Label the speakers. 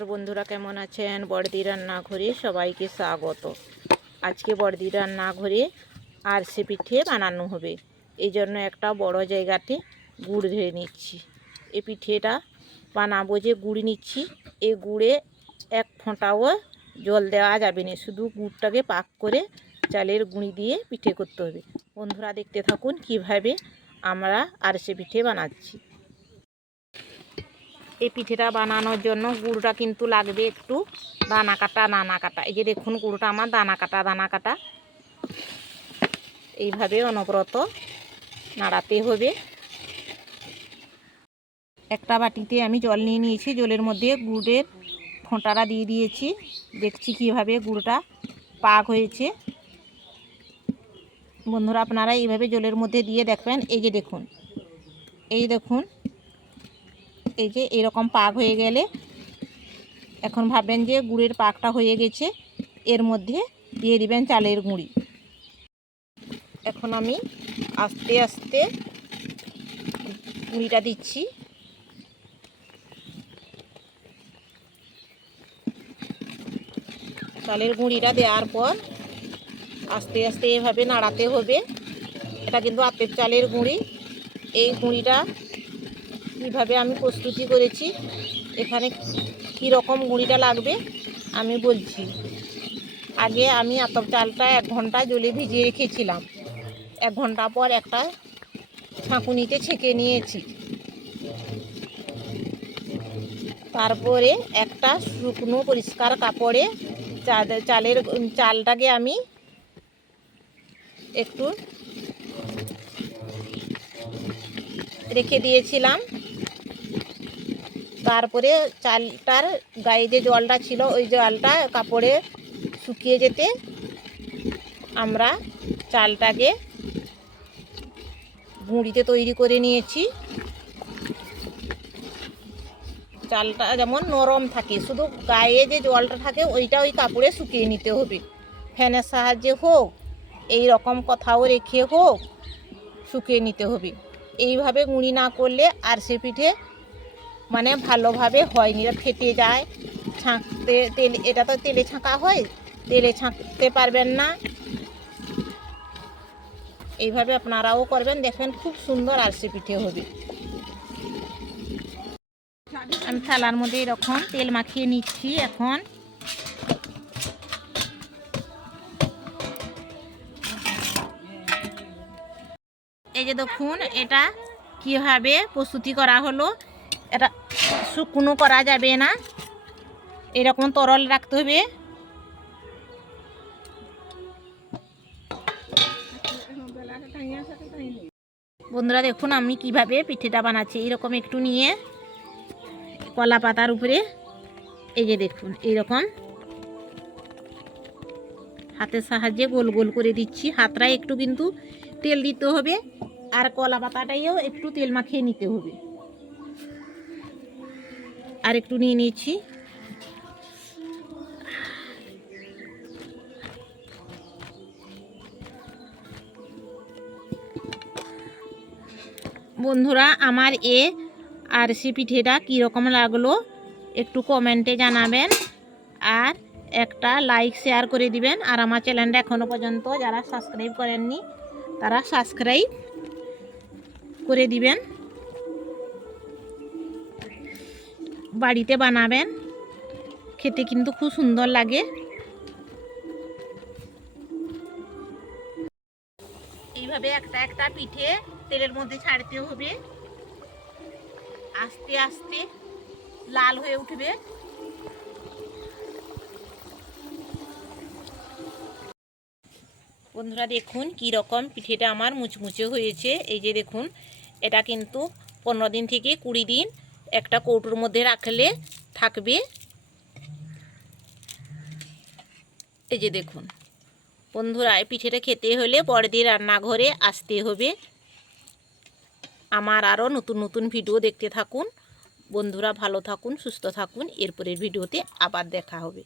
Speaker 1: নমস্কার বন্ধুরা, কেমন আছেন? বড়দি রান্নাঘরে সবাইকে স্বাগত। আজকে বড়দি রান্নাঘরে আর সে পিঠে বানানো হবে। এই জন্য একটা বড় জায়গাতে গুড় ধরে নিচ্ছি। এই পিঠেটা বানাবো যে গুড় নিচ্ছি, এই গুড়ে এক ফোঁটাও জল দেওয়া যাবে না। শুধু গুড়টাকে পাক করে চালের গুঁড়ি দিয়ে পিঠে করতে হবে। বন্ধুরা, দেখতে থাকুন কীভাবে আমরা আর সে পিঠে বানাচ্ছি। এই পিঠেটা বানানোর জন্য গুড়টা কিন্তু লাগবে একটু দানা কাটা দানা কাটা এই যে দেখুন গুড়টা আমার দানা কাটা দানা কাটা এইভাবে অনবরত নাড়াতে হবে। একটা বাটিতে আমি জল নিয়ে নিয়েছি, জলের মধ্যে গুড়ের ফোঁটাটা দিয়ে দিয়েছি। দেখছি কীভাবে গুড়টা পাক হয়েছে। বন্ধুরা, আপনারা এইভাবে জলের মধ্যে দিয়ে দেখবেন। এই যে দেখুন, এই দেখুন এই যে এরকম পাক হয়ে গেলে এখন ভাববেন যে গুড়ের পাকটা হয়ে গেছে, এর মধ্যে দিয়ে দিবেন চালের গুঁড়ি। এখন আমি আস্তে আস্তে গুঁড়িটা দিচ্ছি। চালের গুঁড়িটা দেওয়ার পর আস্তে আস্তে এভাবে নাড়াতে হবে। এটা কিন্তু আতের চালের গুঁড়ি। এই গুঁড়িটা কীভাবে আমি প্রস্তুতি করেছি, এখানে কী রকম গুঁড়িটা লাগবে, আমি বলছি। আগে আমি আতপ চালটা এক ঘণ্টা জলে ভিজিয়ে রেখেছিলাম। এক ঘণ্টা পর একটা ছাঁকুনিতে ছেঁকে নিয়েছি। তারপরে একটা শুকনো পরিষ্কার কাপড়ে চালের চালটাকে আমি একটু রেখে দিয়েছিলাম। তারপরে চালটার গায়ে যে জলটা ছিল, ওই জলটা কাপড়ে শুকিয়ে যেতে আমরা চালটাকে গুঁড়িতে তৈরি করে নিয়েছি। চালটা যেমন নরম থাকে, শুধু গায়ে যে জলটা থাকে, ওইটা ওই কাপড়ে শুকিয়ে নিতে হবে। ফ্যানের সাহায্যে হোক, এই রকম কথাও রেখে হোক, শুকিয়ে নিতে হবে। এইভাবে গুঁড়ি না করলে আর সে পিঠে মানে ভালোভাবে হয়নি, এটা ফেটে যায়। ছাঁকতে, তেল, এটা তো তেলে ছাঁকা হয়, তেলে ছাঁকতে পারবেন না। এইভাবে আপনারাও করবেন, দেখবেন খুব সুন্দর আরসি পিঠে হবে। আমি থালার মধ্যে এরকম তেল মাখিয়ে নিচ্ছি এখন। এই যে দেখুন, এটা কীভাবে প্রস্তুতি করা হলো, এটা শুকনো করা যাবে না। এরকম তরল রাখতে হবে। বন্ধুরা, দেখুন আমি কীভাবে পিঠেটা বানাচ্ছি। এরকম একটু নিয়ে কলা পাতার উপরে, এই যে দেখুন এইরকম হাতের সাহায্যে গোল গোল করে দিচ্ছি। হাতটা একটু কিন্তু তেল দিতে হবে, আর কলা পাতাটাইও একটু তেল মাখিয়ে নিতে হবে। আর একটু নিয়ে নিচ্ছি বন্ধুরা, আমার এ আর সি পিঠেটা কীরকম লাগল একটু কমেন্টে জানাবেন আর একটা লাইক, শেয়ার করে দিবেন। আর আমার চ্যানেলটা এখনও পর্যন্ত যারা সাবস্ক্রাইব করেননি, তারা সাবস্ক্রাইব করে দিবেন। বাড়িতে বানাবেন। খেতে কিন্তু খুব সুন্দর লাগে। এইভাবে একটা একটা পিঠে তেলের মধ্যে ছাড়তে হবে। আস্তে আস্তে লাল হয়ে উঠবে। বন্ধুরা দেখুন কি রকম পিঠেটা আমার মুচমুচে হয়েছে। এই যে দেখুন, এটা কিন্তু পনেরো দিন থেকে কুড়ি দিন একটা কৌটোর মধ্যে রাখলে থাকবে। এই যে দেখুন, বন্ধুরা পিঠেটা খেতে হলে পরের দিন রান্নাঘরে আসতে হবে। আমার আরও নতুন নতুন ভিডিও দেখতে থাকুন। বন্ধুরা ভালো থাকুন, সুস্থ থাকুন। এরপরের ভিডিওতে আবার দেখা হবে।